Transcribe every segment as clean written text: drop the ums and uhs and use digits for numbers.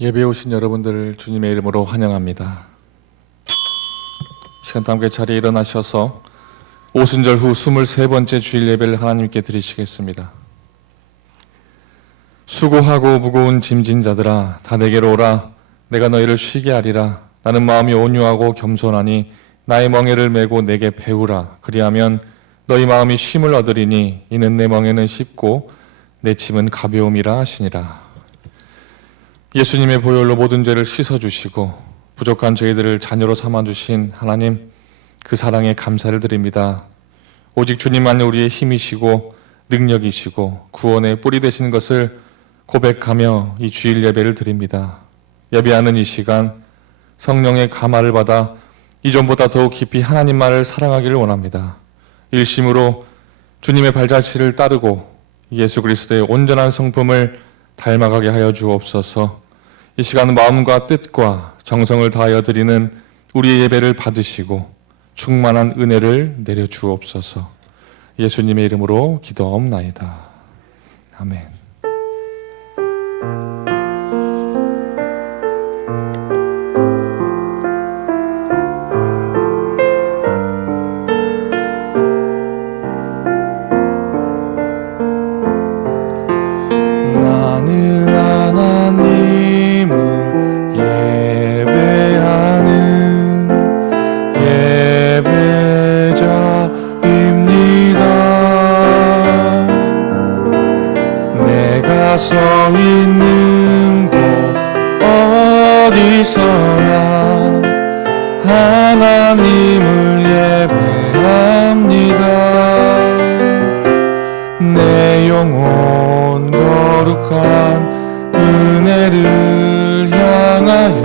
예배에 오신 여러분들을 주님의 이름으로 환영합니다. 시간 다 함께 자리에 일어나셔서 오순절 후 23번째 주일 예배를 하나님께 드리시겠습니다. 수고하고 무거운 짐진 자들아 다 내게로 오라. 내가 너희를 쉬게 하리라. 나는 마음이 온유하고 겸손하니 나의 멍에를 메고 내게 배우라. 그리하면 너희 마음이 쉼을 얻으리니 이는 내 멍에는 쉽고 내 짐은 가벼움이라 하시니라. 예수님의 보혈로 모든 죄를 씻어주시고 부족한 저희들을 자녀로 삼아주신 하나님, 그 사랑에 감사를 드립니다. 오직 주님만이 우리의 힘이시고 능력이시고 구원의 뿌리 되신 것을 고백하며 이 주일 예배를 드립니다. 예배하는 이 시간 성령의 감화를 받아 이전보다 더욱 깊이 하나님만을 사랑하기를 원합니다. 일심으로 주님의 발자취를 따르고 예수 그리스도의 온전한 성품을 닮아가게 하여 주옵소서. 이 시간 마음과 뜻과 정성을 다하여 드리는 우리의 예배를 받으시고 충만한 은혜를 내려 주옵소서. 예수님의 이름으로 기도하옵나이다. 아멘. 서 있는 곳 어디서나 하나님을 예배합니다. 내 영혼 거룩한 은혜를 향하여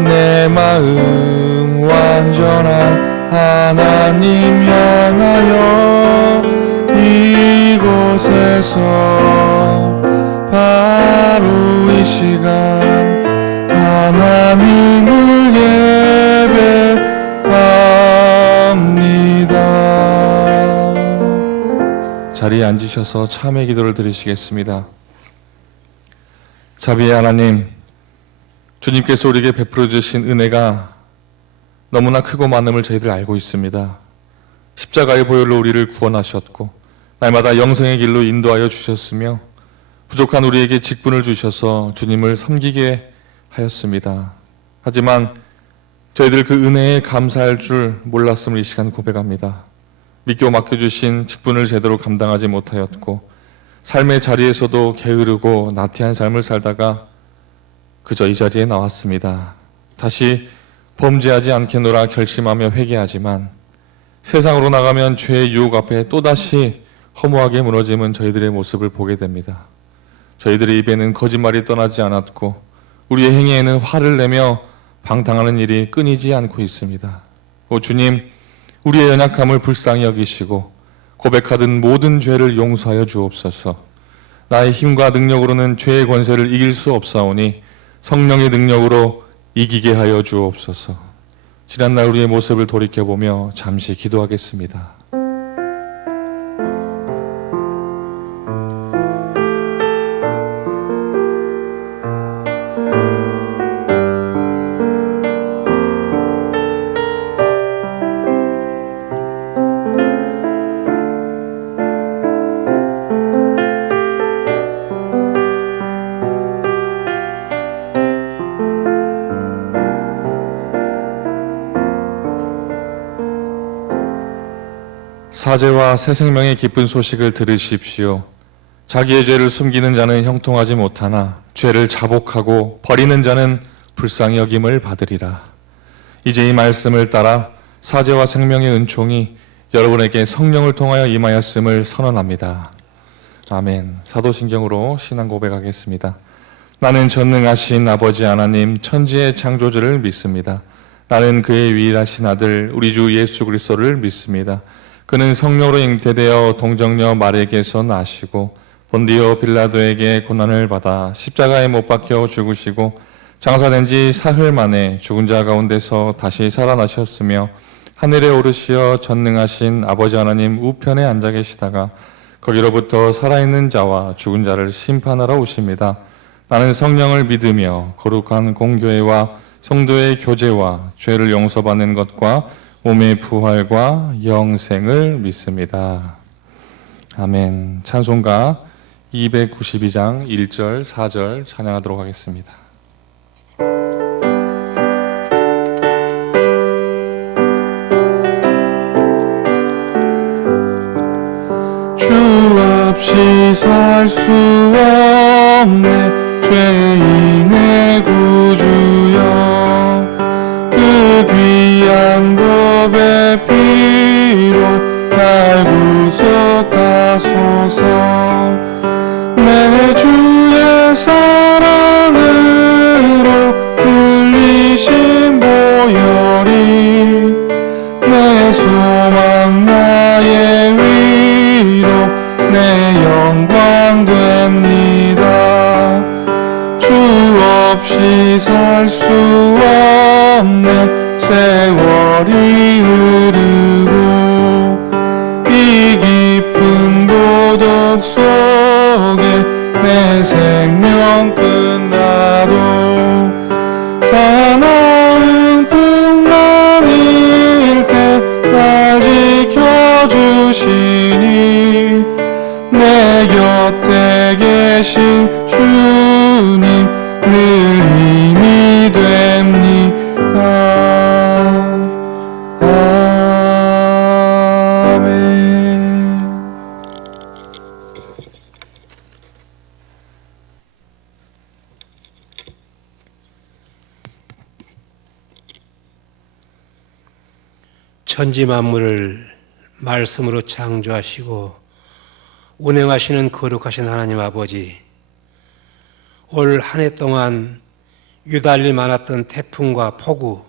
내 마음 완전한 하나님 향하여 이곳에서 바로 이 시간 하나님을 예배합니다. 자리에 앉으셔서 참회 기도를 드리시겠습니다. 자비의 하나님, 주님께서 우리에게 베풀어 주신 은혜가 너무나 크고 많음을 저희들 알고 있습니다. 십자가의 보혈로 우리를 구원하셨고 날마다 영생의 길로 인도하여 주셨으며 부족한 우리에게 직분을 주셔서 주님을 섬기게 하였습니다. 하지만 저희들 그 은혜에 감사할 줄 몰랐음을 이 시간 고백합니다. 믿고 맡겨주신 직분을 제대로 감당하지 못하였고 삶의 자리에서도 게으르고 나태한 삶을 살다가 그저 이 자리에 나왔습니다. 다시 범죄하지 않겠노라 결심하며 회개하지만 세상으로 나가면 죄의 유혹 앞에 또다시 허무하게 무너짐은 저희들의 모습을 보게 됩니다. 저희들의 입에는 거짓말이 떠나지 않았고 우리의 행위에는 화를 내며 방탕하는 일이 끊이지 않고 있습니다. 오 주님, 우리의 연약함을 불쌍히 여기시고 고백하던 모든 죄를 용서하여 주옵소서. 나의 힘과 능력으로는 죄의 권세를 이길 수 없사오니 성령의 능력으로 이기게 하여 주옵소서. 지난날 우리의 모습을 돌이켜보며 잠시 기도하겠습니다. 사죄와 새 생명의 기쁜 소식을 들으십시오. 자기의 죄를 숨기는 자는 형통하지 못하나 죄를 자복하고 버리는 자는 불쌍히 여김을 받으리라. 이제 이 말씀을 따라 사죄와 생명의 은총이 여러분에게 성령을 통하여 임하였음을 선언합니다. 아멘. 사도신경으로 신앙 고백하겠습니다. 나는 전능하신 아버지 하나님 천지의 창조주를 믿습니다. 나는 그의 유일하신 아들 우리 주 예수 그리스도를 믿습니다. 그는 성령으로 잉태되어 동정녀 마리에게서 나시고 본디오 빌라도에게 고난을 받아 십자가에 못 박혀 죽으시고 장사된 지 사흘 만에 죽은 자 가운데서 다시 살아나셨으며 하늘에 오르시어 전능하신 아버지 하나님 우편에 앉아 계시다가 거기로부터 살아있는 자와 죽은 자를 심판하러 오십니다. 나는 성령을 믿으며 거룩한 공교회와 성도의 교제와 죄를 용서받는 것과 몸의 부활과 영생을 믿습니다. 아멘. 찬송가 292장 1절 4절 찬양하도록 하겠습니다. 주 없이 살 수 없네 죄인의 구주여 그 귀한 법의 피로 날 구속하소서 내 주의 사랑으로 흘리신 보혈이 내 소망 나의 위로 내 영광 됩니다. 주 없이 살 수 없네 세월이 흐르고 이 깊은 고독 속에 내 생명 끝나도 사나운 풍랑일 때 날 지켜주시니 내 곁에 계신 주님 늘 힘이 됩니다. 아멘. 천지 만물을 말씀으로 창조하시고 운행하시는 거룩하신 하나님 아버지, 올 한 해 동안 유달리 많았던 태풍과 폭우,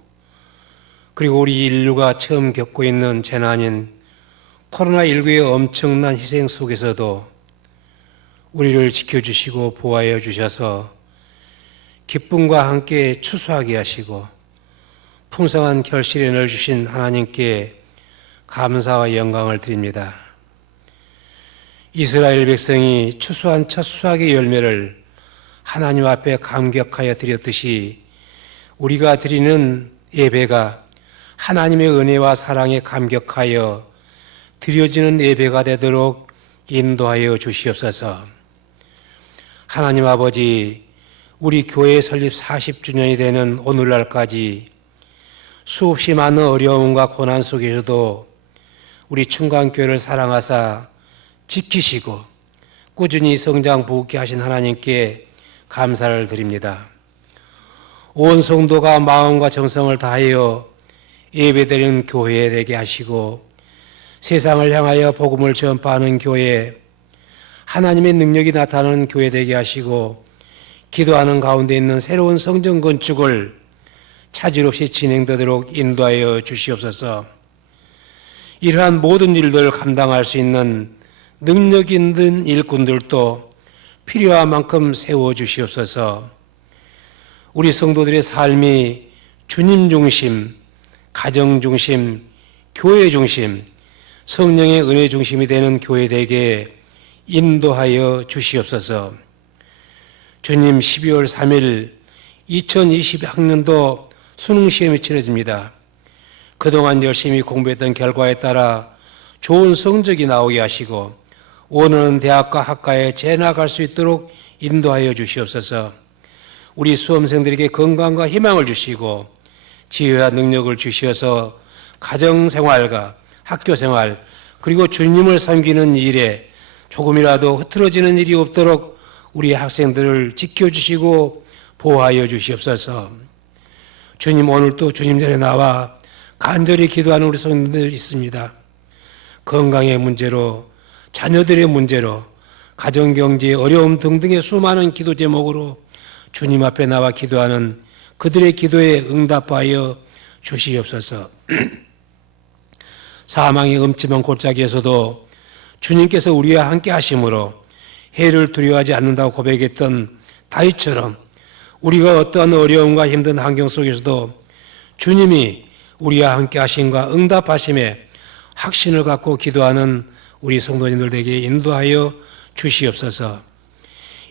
그리고 우리 인류가 처음 겪고 있는 재난인 코로나19의 엄청난 희생 속에서도 우리를 지켜주시고 보호하여 주셔서 기쁨과 함께 추수하게 하시고 풍성한 결실에 늘 주신 하나님께 감사와 영광을 드립니다. 이스라엘 백성이 추수한 첫 수확의 열매를 하나님 앞에 감격하여 드렸듯이 우리가 드리는 예배가 하나님의 은혜와 사랑에 감격하여 드려지는 예배가 되도록 인도하여 주시옵소서. 하나님 아버지, 우리 교회 설립 40주년이 되는 오늘날까지 수없이 많은 어려움과 고난 속에서도 우리 충강교회를 사랑하사 지키시고 꾸준히 성장 부흥케 하신 하나님께 감사를 드립니다. 온 성도가 마음과 정성을 다하여 예배드리는 교회 되게 하시고 세상을 향하여 복음을 전파하는 교회, 하나님의 능력이 나타나는 교회 되게 하시고 기도하는 가운데 있는 새로운 성전 건축을 차질 없이 진행되도록 인도하여 주시옵소서. 이러한 모든 일들을 감당할 수 있는 능력 있는 일꾼들도 필요한 만큼 세워주시옵소서. 우리 성도들의 삶이 주님 중심, 가정 중심, 교회 중심, 성령의 은혜 중심이 되는 교회되게 인도하여 주시옵소서. 주님, 12월 3일 2020학년도 수능시험이 치러집니다. 그동안 열심히 공부했던 결과에 따라 좋은 성적이 나오게 하시고 원하는 대학과 학과에 재나갈 수 있도록 인도하여 주시옵소서. 우리 수험생들에게 건강과 희망을 주시고 지혜와 능력을 주시어서 가정생활과 학교생활 그리고 주님을 섬기는 일에 조금이라도 흐트러지는 일이 없도록 우리 학생들을 지켜주시고 보호하여 주시옵소서. 주님, 오늘도 주님 전에 나와 간절히 기도하는 우리 성도들 있습니다. 건강의 문제로, 자녀들의 문제로, 가정경제의 어려움 등등의 수많은 기도 제목으로 주님 앞에 나와 기도하는 그들의 기도에 응답하여 주시옵소서. 사망의 음침한 골짜기에서도 주님께서 우리와 함께 하심으로 해를 두려워하지 않는다고 고백했던 다윗처럼 우리가 어떠한 어려움과 힘든 환경 속에서도 주님이 우리와 함께 하심과 응답하심에 확신을 갖고 기도하는 우리 성도님들에게 인도하여 주시옵소서.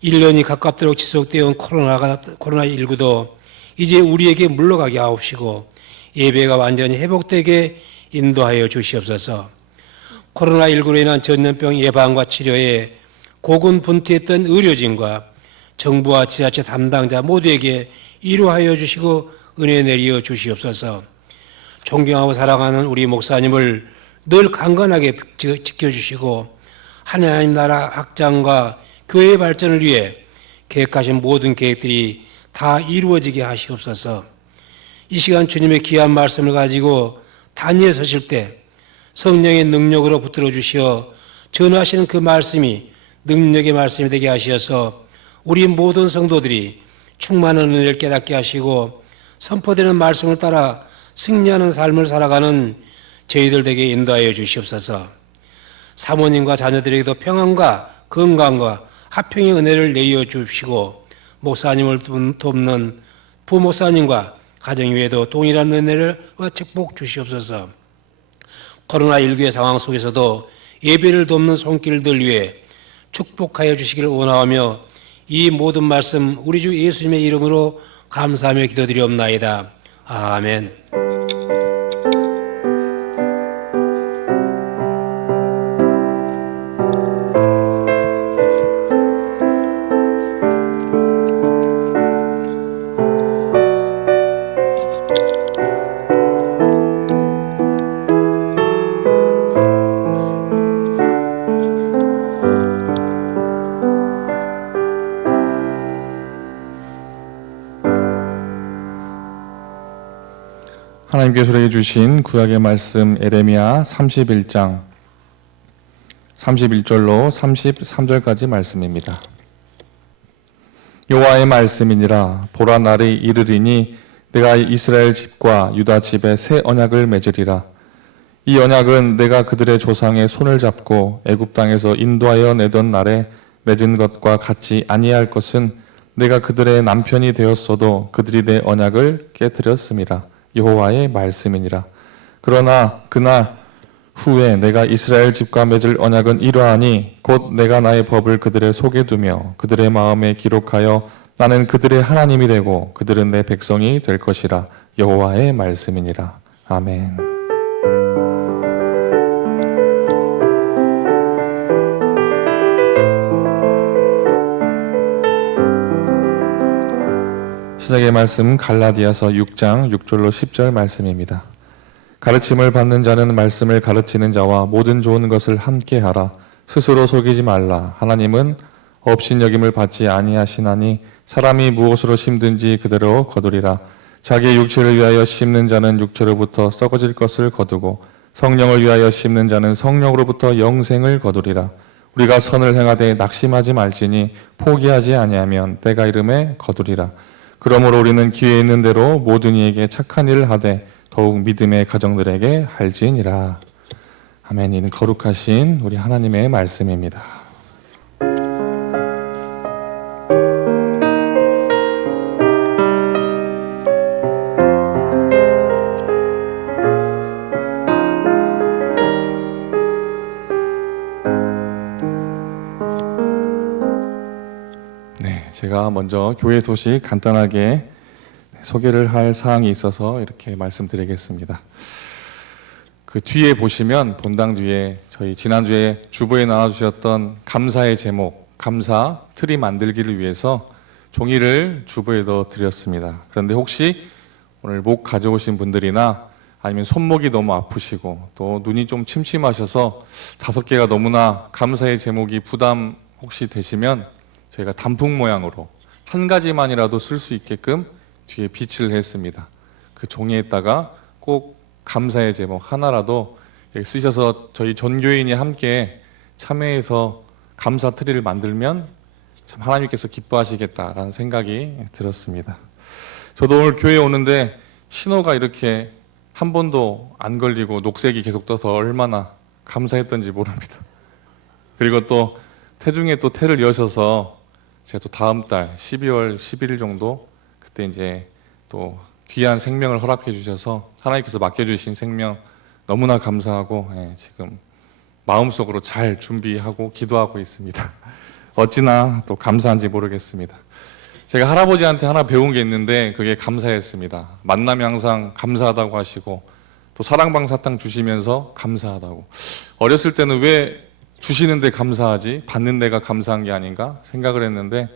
1년이 가깝도록 지속되어 온 코로나19도 이제 우리에게 물러가게 하옵시고 예배가 완전히 회복되게 인도하여 주시옵소서. 코로나19로 인한 전염병 예방과 치료에 고군분투했던 의료진과 정부와 지자체 담당자 모두에게 위로하여 주시고 은혜 내려 주시옵소서. 존경하고 사랑하는 우리 목사님을 늘 강건하게 지켜주시고 하나님 나라 확장과 교회 발전을 위해 계획하신 모든 계획들이 다 이루어지게 하시옵소서. 이 시간 주님의 귀한 말씀을 가지고 단위에 서실 때 성령의 능력으로 붙들어 주시어 전하시는 그 말씀이 능력의 말씀이 되게 하시어서 우리 모든 성도들이 충만한 은혜를 깨닫게 하시고 선포되는 말씀을 따라 승리하는 삶을 살아가는 저희들 되게 인도하여 주시옵소서. 사모님과 자녀들에게도 평안과 건강과 화평의 은혜를 내어 주시고 목사님을 돕는 부목사님과 가정 위에도 동일한 은혜를 축복 주시옵소서. 코로나19의 상황 속에서도 예배를 돕는 손길들 위해 축복하여 주시기를 원하오며 이 모든 말씀 우리 주 예수님의 이름으로 감사하며 기도드리옵나이다. 아멘. 하나님께서 우리에게 주신 구약의 말씀 에레미야 31장 31절로 33절까지 말씀입니다. 여호와의 말씀이니라. 보라, 날이 이르리니 내가 이스라엘 집과 유다 집에 새 언약을 맺으리라. 이 언약은 내가 그들의 조상의 손을 잡고 애굽 땅에서 인도하여 내던 날에 맺은 것과 같지 아니할 것은 내가 그들의 남편이 되었어도 그들이 내 언약을 깨뜨렸음이라. 여호와의 말씀이니라. 그러나 그날 후에 내가 이스라엘 집과 맺을 언약은 이러하니 곧 내가 나의 법을 그들의 속에 두며 그들의 마음에 기록하여 나는 그들의 하나님이 되고 그들은 내 백성이 될 것이라. 여호와의 말씀이니라. 아멘. 시작의 말씀 갈라디아서 6장 6절로 10절 말씀입니다. 가르침을 받는 자는 말씀을 가르치는 자와 모든 좋은 것을 함께 하라. 스스로 속이지 말라. 하나님은 업신여김을 받지 아니하시나니 사람이 무엇으로 심든지 그대로 거두리라. 자기의 육체를 위하여 심는 자는 육체로부터 썩어질 것을 거두고 성령을 위하여 심는 자는 성령으로부터 영생을 거두리라. 우리가 선을 행하되 낙심하지 말지니 포기하지 아니하면 때가 이름에 거두리라. 그러므로 우리는 기회 있는 대로 모든 이에게 착한 일을 하되 더욱 믿음의 가정들에게 할지니라. 아멘. 이는 거룩하신 우리 하나님의 말씀입니다. 제가 먼저 교회 소식 간단하게 소개를 할 사항이 있어서 이렇게 말씀드리겠습니다. 그 뒤에 보시면 본당 뒤에 저희 지난주에 주보에 나와주셨던 감사의 제목, 감사 트리 만들기를 위해서 종이를 주보에 넣어 드렸습니다. 그런데 혹시 오늘 목 가져오신 분들이나 아니면 손목이 너무 아프시고 또 눈이 좀 침침하셔서 5개가 너무나 감사의 제목이 부담 혹시 되시면 저희가 단풍 모양으로 한 가지만이라도 쓸 수 있게끔 뒤에 빛을 했습니다. 그 종이에다가 꼭 감사의 제목 하나라도 쓰셔서 저희 전교인이 함께 참여해서 감사 트리를 만들면 참 하나님께서 기뻐하시겠다라는 생각이 들었습니다. 저도 오늘 교회에 오는데 신호가 이렇게 한 번도 안 걸리고 녹색이 계속 떠서 얼마나 감사했던지 모릅니다. 그리고 또 태중에 또 태를 여셔서 제가 또 다음 달 12월 11일 정도 그때 이제 또 귀한 생명을 허락해 주셔서 하나님께서 맡겨주신 생명 너무나 감사하고 지금 마음속으로 잘 준비하고 기도하고 있습니다. 어찌나 또 감사한지 모르겠습니다. 제가 할아버지한테 하나 배운 게 있는데 그게 감사했습니다. 만남이 항상 감사하다고 하시고 또 사랑방사탕 주시면서 감사하다고. 어렸을 때는 왜 주시는데 감사하지 받는 데가 감사한 게 아닌가 생각을 했는데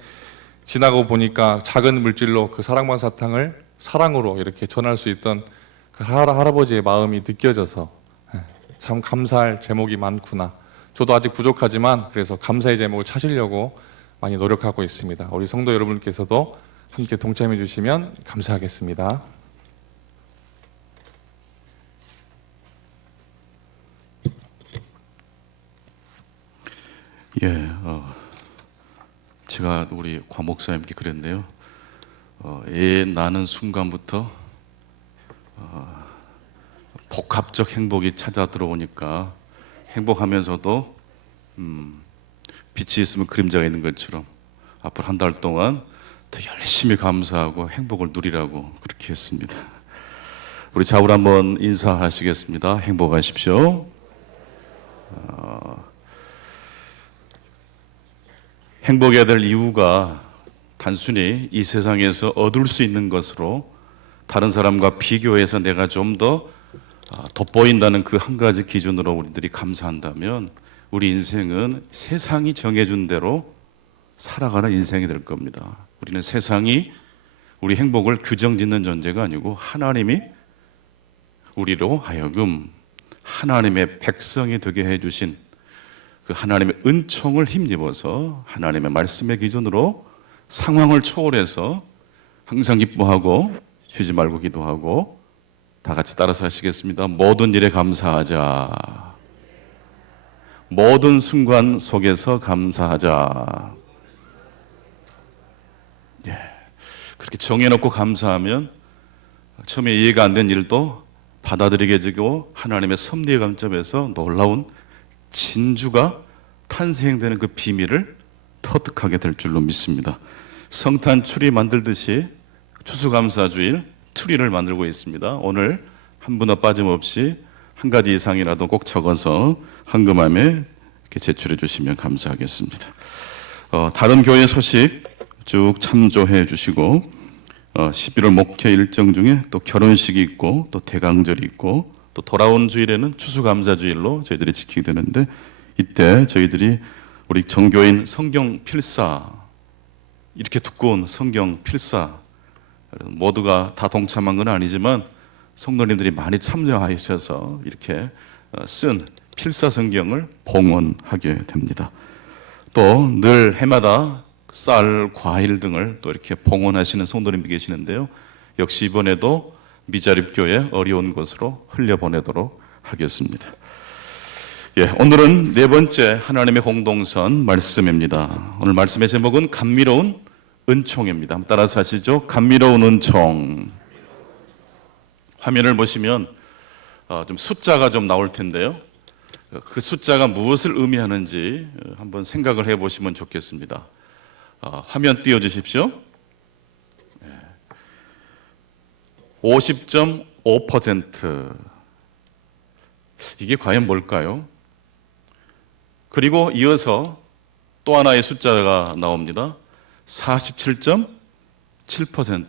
지나고 보니까 작은 물질로 그 사랑방사탕을 사랑으로 이렇게 전할 수 있던 그 할아버지의 마음이 느껴져서 참 감사할 제목이 많구나. 저도 아직 부족하지만 그래서 감사의 제목을 찾으려고 많이 노력하고 있습니다. 우리 성도 여러분께서도 함께 동참해 주시면 감사하겠습니다. 예, 제가 우리 과 목사님께 그랬는데요. 애 낳는 순간부터 복합적 행복이 찾아 들어오니까 행복하면서도 빛이 있으면 그림자가 있는 것처럼 앞으로 한 달 동안 더 열심히 감사하고 행복을 누리라고 그렇게 했습니다. 우리 좌우로 한번 인사하시겠습니다. 행복하십시오. 행복해야 될 이유가 단순히 이 세상에서 얻을 수 있는 것으로 다른 사람과 비교해서 내가 좀 더 돋보인다는 그 한 가지 기준으로 우리들이 감사한다면 우리 인생은 세상이 정해준 대로 살아가는 인생이 될 겁니다. 우리는 세상이 우리 행복을 규정짓는 존재가 아니고 하나님이 우리로 하여금 하나님의 백성이 되게 해주신 그 하나님의 은총을 힘입어서 하나님의 말씀의 기준으로 상황을 초월해서 항상 기뻐하고 쉬지 말고 기도하고 다 같이 따라서 하시겠습니다. 모든 일에 감사하자. 모든 순간 속에서 감사하자. 예, 그렇게 정해놓고 감사하면 처음에 이해가 안 된 일도 받아들이게 되고 하나님의 섭리의 관점에서 놀라운 진주가 탄생되는 그 비밀을 터득하게 될 줄로 믿습니다. 성탄 추리 만들듯이 추수감사주일 트리를 만들고 있습니다. 오늘 한 분도 빠짐없이 한 가지 이상이라도 꼭 적어서 헌금함에 이렇게 제출해 주시면 감사하겠습니다. 다른 교회 소식 쭉 참조해 주시고 11월 목회 일정 중에 또 결혼식이 있고 또 대강절이 있고 또 돌아온 주일에는 추수감사주일로 저희들이 지키게 되는데 이때 저희들이 우리 정교인 성경 필사 이렇게 두꺼운 성경 필사 모두가 다 동참한 건 아니지만 성도님들이 많이 참여하셔서 이렇게 쓴 필사 성경을 봉헌하게 됩니다. 또 늘 해마다 쌀, 과일 등을 또 이렇게 봉헌하시는 성도님이 계시는데요. 역시 이번에도 미자립교회 어려운 곳으로 흘려보내도록 하겠습니다. 예, 오늘은 네 번째 하나님의 공동선 말씀입니다. 오늘 말씀의 제목은 감미로운 은총입니다. 한번 따라서 하시죠. 감미로운 은총. 화면을 보시면 좀 숫자가 좀 나올 텐데요. 그 숫자가 무엇을 의미하는지 한번 생각을 해보시면 좋겠습니다. 화면 띄워주십시오. 50.5%. 이게 과연 뭘까요? 그리고 이어서 또 하나의 숫자가 나옵니다. 47.7%.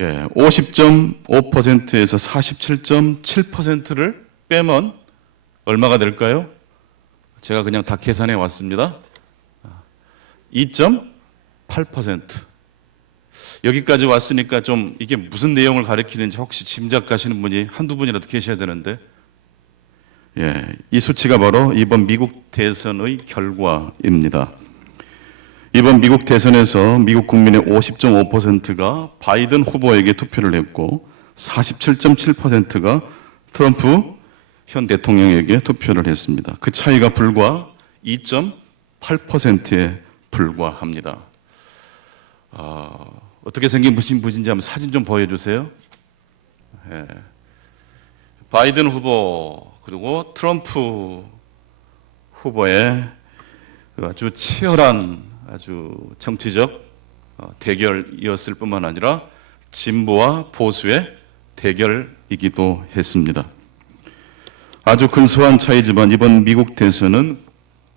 예, 50.5%에서 47.7%를 빼면 얼마가 될까요? 제가 그냥 다 계산해 왔습니다. 2.8%. 여기까지 왔으니까 좀 이게 무슨 내용을 가리키는지 혹시 짐작가시는 분이 한두 분이라도 계셔야 되는데, 예, 이 수치가 바로 이번 미국 대선의 결과입니다. 이번 미국 대선에서 미국 국민의 50.5%가 바이든 후보에게 투표를 했고 47.7%가 트럼프 현 대통령에게 투표를 했습니다. 그 차이가 불과 2.8%에 불과합니다. 어떻게 생긴 분인지 한번 사진 좀 보여주세요. 예. 바이든 후보 그리고 트럼프 후보의 아주 치열한 아주 정치적 대결이었을 뿐만 아니라 진보와 보수의 대결이기도 했습니다. 아주 근소한 차이지만 이번 미국 대선은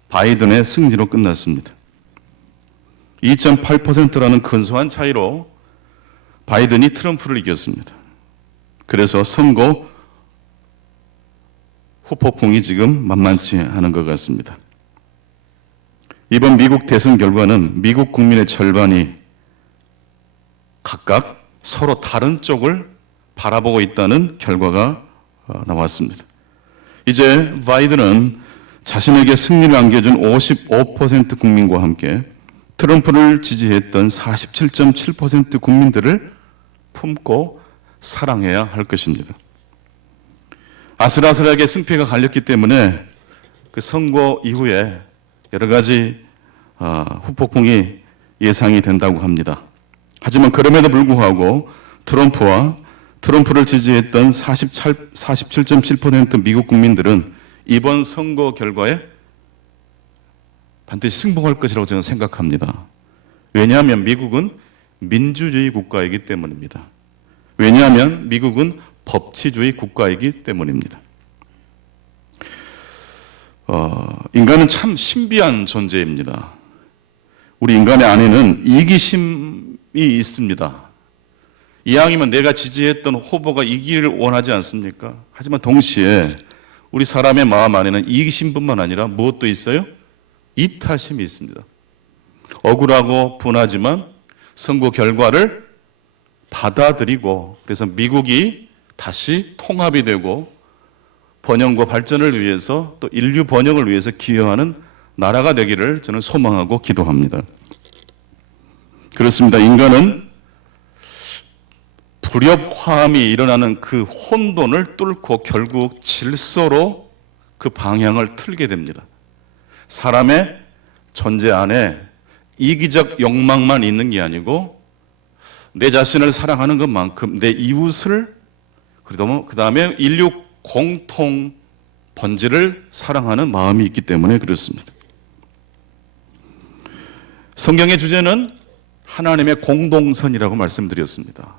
바이든의 승리로 끝났습니다. 2.8%라는 근소한 차이로 바이든이 트럼프를 이겼습니다. 그래서 선거 후폭풍이 지금 만만치 않은 것 같습니다. 이번 미국 대선 결과는 미국 국민의 절반이 각각 서로 다른 쪽을 바라보고 있다는 결과가 나왔습니다. 이제 바이든은 자신에게 승리를 안겨준 55% 국민과 함께 트럼프를 지지했던 47.7% 국민들을 품고 사랑해야 할 것입니다. 아슬아슬하게 승패가 갈렸기 때문에 그 선거 이후에 여러 가지 후폭풍이 예상이 된다고 합니다. 하지만 그럼에도 불구하고 트럼프를 지지했던 47.7% 미국 국민들은 이번 선거 결과에 반드시 승복할 것이라고 저는 생각합니다. 왜냐하면 미국은 민주주의 국가이기 때문입니다. 왜냐하면 미국은 법치주의 국가이기 때문입니다. 인간은 참 신비한 존재입니다. 우리 인간의 안에는 이기심이 있습니다. 이왕이면 내가 지지했던 후보가 이기를 원하지 않습니까? 하지만 동시에 우리 사람의 마음 안에는 이기심뿐만 아니라 무엇도 있어요? 이타심이 있습니다. 억울하고 분하지만 선거 결과를 받아들이고 그래서 미국이 다시 통합이 되고 번영과 발전을 위해서 또 인류 번영을 위해서 기여하는 나라가 되기를 저는 소망하고 기도합니다. 그렇습니다. 인간은 불협화음이 일어나는 그 혼돈을 뚫고 결국 질서로 그 방향을 틀게 됩니다. 사람의 존재 안에 이기적 욕망만 있는 게 아니고 내 자신을 사랑하는 것만큼 내 이웃을 그 다음에 인류 공통 본질을 사랑하는 마음이 있기 때문에 그렇습니다. 성경의 주제는 하나님의 공동선이라고 말씀드렸습니다.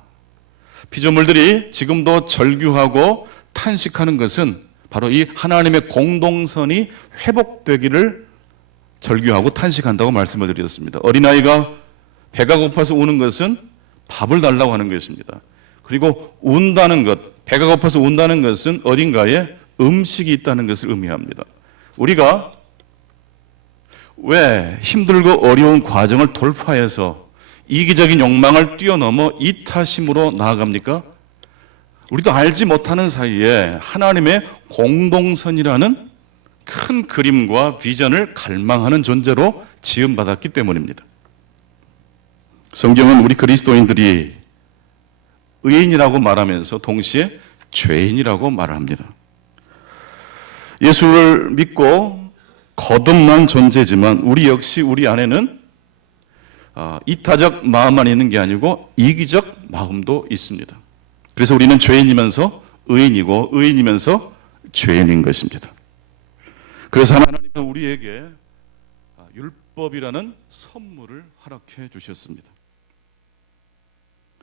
피조물들이 지금도 절규하고 탄식하는 것은 바로 이 하나님의 공동선이 회복되기를 절규하고 탄식한다고 말씀을 드렸습니다. 어린아이가 배가 고파서 우는 것은 밥을 달라고 하는 것입니다. 그리고 운다는 것, 배가 고파서 운다는 것은 어딘가에 음식이 있다는 것을 의미합니다. 우리가 왜 힘들고 어려운 과정을 돌파해서 이기적인 욕망을 뛰어넘어 이타심으로 나아갑니까? 우리도 알지 못하는 사이에 하나님의 공동선이라는 큰 그림과 비전을 갈망하는 존재로 지음받았기 때문입니다. 성경은 우리 그리스도인들이 의인이라고 말하면서 동시에 죄인이라고 말합니다. 예수를 믿고 거듭난 존재지만 우리 역시 우리 안에는 이타적 마음만 있는 게 아니고 이기적 마음도 있습니다. 그래서 우리는 죄인이면서 의인이고 의인이면서 죄인인 것입니다. 그래서 하나님은 우리에게 율법이라는 선물을 허락해 주셨습니다.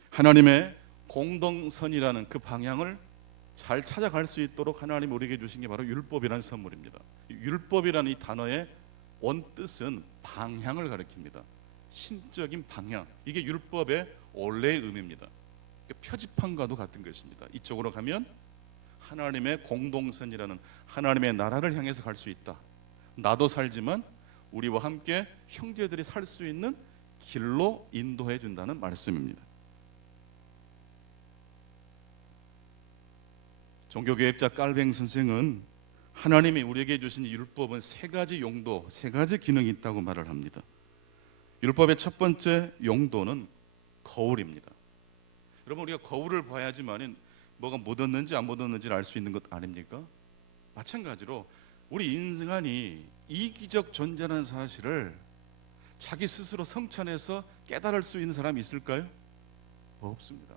하나님의 공동선이라는 그 방향을 잘 찾아갈 수 있도록 하나님 우리에게 주신 게 바로 율법이라는 선물입니다. 율법이라는 이 단어의 원뜻은 방향을 가리킵니다. 신적인 방향, 이게 율법의 원래의 의미입니다. 표지판과도 같은 것입니다. 이쪽으로 가면 하나님의 공동선이라는 하나님의 나라를 향해서 갈 수 있다. 나도 살지만 우리와 함께 형제들이 살 수 있는 길로 인도해 준다는 말씀입니다. 종교개혁자 깔뱅 선생은 하나님이 우리에게 주신 율법은 세 가지 용도, 세 가지 기능이 있다고 말을 합니다. 율법의 첫 번째 용도는 거울입니다. 여러분, 우리가 거울을 봐야지만 뭐가 묻었는지 안 묻었는지를 알 수 있는 것 아닙니까? 마찬가지로 우리 인간이 이기적 존재라는 사실을 자기 스스로 성찰해서 깨달을 수 있는 사람이 있을까요? 없습니다.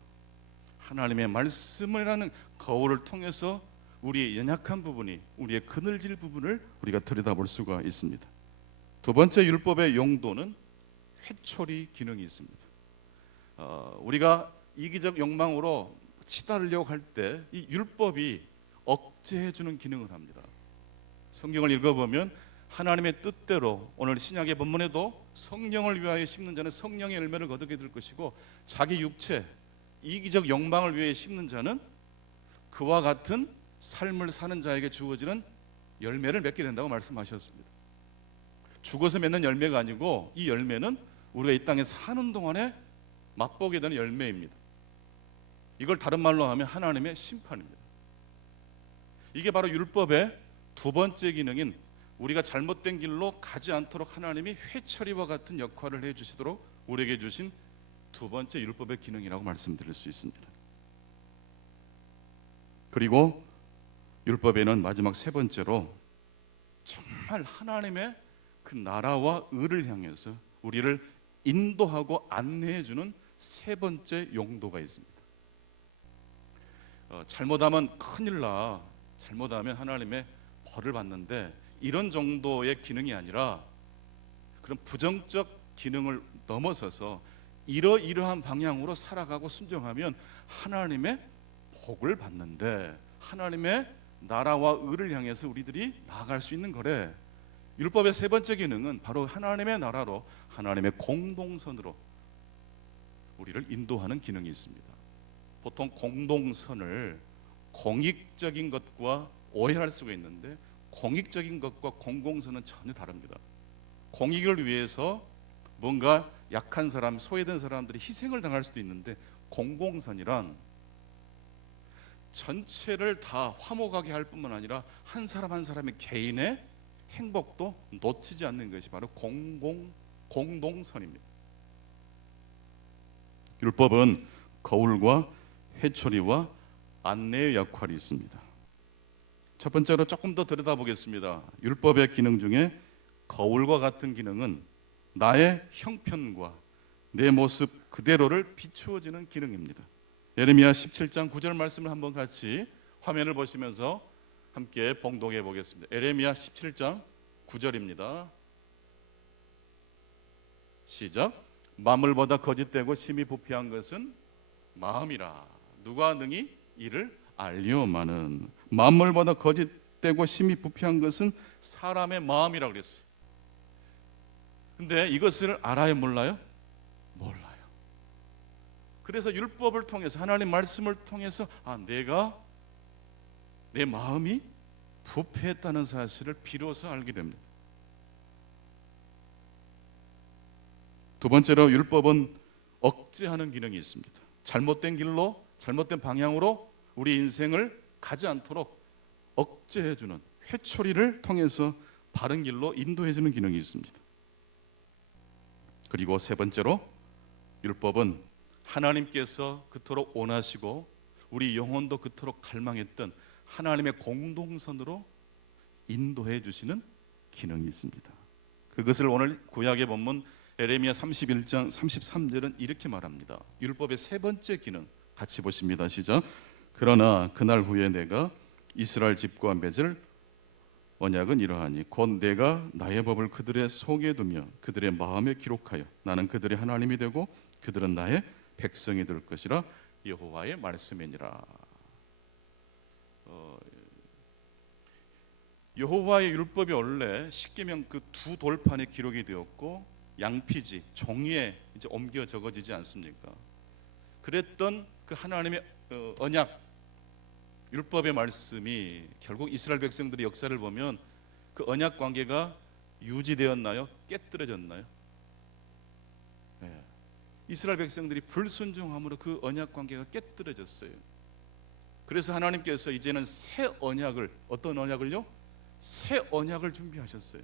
하나님의 말씀이라는 거울을 통해서 우리의 연약한 부분이, 우리의 그늘질 부분을 우리가 들여다볼 수가 있습니다. 두 번째 율법의 용도는 회초리 기능이 있습니다. 우리가 이기적 욕망으로 치달으려고 할 때 이 율법이 억제해주는 기능을 합니다. 성경을 읽어보면 하나님의 뜻대로 오늘 신약의 본문에도 성령을 위하여 심는 자는 성령의 열매를 거두게 될 것이고 자기 육체 이기적 영광을 위해 심는 자는 그와 같은 삶을 사는 자에게 주어지는 열매를 맺게 된다고 말씀하셨습니다. 죽어서 맺는 열매가 아니고 이 열매는 우리가 이 땅에 사는 동안에 맛보게 되는 열매입니다. 이걸 다른 말로 하면 하나님의 심판입니다. 이게 바로 율법의 두 번째 기능인 우리가 잘못된 길로 가지 않도록 하나님이 회초리와 같은 역할을 해주시도록 우리에게 주신 두 번째 율법의 기능이라고 말씀드릴 수 있습니다. 그리고 율법에는 마지막 세 번째로 정말 하나님의 그 나라와 의를 향해서 우리를 인도하고 안내해주는 세 번째 용도가 있습니다. 잘못하면 큰일 나, 잘못하면 하나님의 벌을 받는데 이런 정도의 기능이 아니라 그런 부정적 기능을 넘어서서 이러이러한 방향으로 살아가고 순종하면 하나님의 복을 받는데 하나님의 나라와 의를 향해서 우리들이 나아갈 수 있는 거래. 율법의 세 번째 기능은 바로 하나님의 나라로 하나님의 공동선으로 우리를 인도하는 기능이 있습니다. 보통 공동선을 공익적인 것과 오해할 수가 있는데 공익적인 것과 공공선은 전혀 다릅니다. 공익을 위해서 뭔가 약한 사람, 소외된 사람들이 희생을 당할 수도 있는데 공공선이란 전체를 다 화목하게 할 뿐만 아니라 한 사람 한 사람의 개인의 행복도 놓치지 않는 것이 바로 공동선입니다. 율법은 거울과 회초리와 안내의 역할이 있습니다. 첫 번째로 조금 더 들여다보겠습니다. 율법의 기능 중에 거울과 같은 기능은 나의 형편과 내 모습 그대로를 비추어지는 기능입니다. 예레미야 17장 9절 말씀을 한번 같이 화면을 보시면서 함께 봉독해 보겠습니다. 예레미야 17장 9절입니다. 시작. 만물보다 거짓되고 심히 부패한 것은 마음이라. 누가 능히 이를 알리오마는. 만물보다 거짓되고 심히 부패한 것은 사람의 마음이라고 그랬어요. 근데 이것을 알아요, 몰라요? 몰라요. 그래서 율법을 통해서 하나님 말씀을 통해서 내가 내 마음이 부패했다는 사실을 비로소 알게 됩니다. 두 번째로 율법은 억제하는 기능이 있습니다. 잘못된 길로, 잘못된 방향으로 우리 인생을 가지 않도록 억제해주는, 회초리를 통해서 바른 길로 인도해주는 기능이 있습니다. 그리고 세 번째로 율법은 하나님께서 그토록 원하시고 우리 영혼도 그토록 갈망했던 하나님의 공동선으로 인도해 주시는 기능이 있습니다. 그것을 오늘 구약의 본문 에레미야 31장 33절은 이렇게 말합니다. 율법의 세 번째 기능 같이 보십니다. 시작. 그러나 그날 후에 내가 이스라엘 집과 맺을 언약은 이러하니 곧 내가 나의 법을 그들의 속에 두며 그들의 마음에 기록하여 나는 그들의 하나님이 되고 그들은 나의 백성이 될 것이라 여호와의 말씀이니라. 여호와의 율법이 원래 십계명 그 두 돌판에 기록이 되었고 양피지 종이에 이제 옮겨 적어지지 않습니까? 그랬던 그 하나님의 언약 율법의 말씀이 결국 이스라엘 백성들의 역사를 보면 그 언약 관계가 유지되었나요? 깨뜨려졌나요? 네. 이스라엘 백성들이 불순종함으로 그 언약 관계가 깨뜨려졌어요. 그래서 하나님께서 이제는 새 언약을, 어떤 언약을요? 새 언약을 준비하셨어요.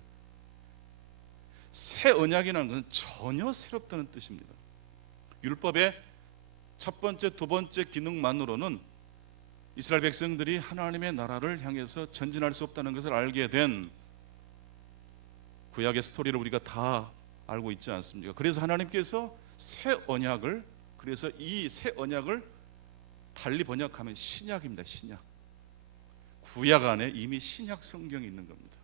새 언약이라는 것은 전혀 새롭다는 뜻입니다. 율법의 첫 번째, 두 번째 기능만으로는 이스라엘 백성들이 하나님의 나라를 향해서 전진할 수 없다는 것을 알게 된 구약의 스토리를 우리가 다 알고 있지 않습니까? 그래서 하나님께서 새 언약을, 그래서 이 새 언약을 달리 번역하면 신약입니다. 신약. 구약 안에 이미 신약 성경이 있는 겁니다.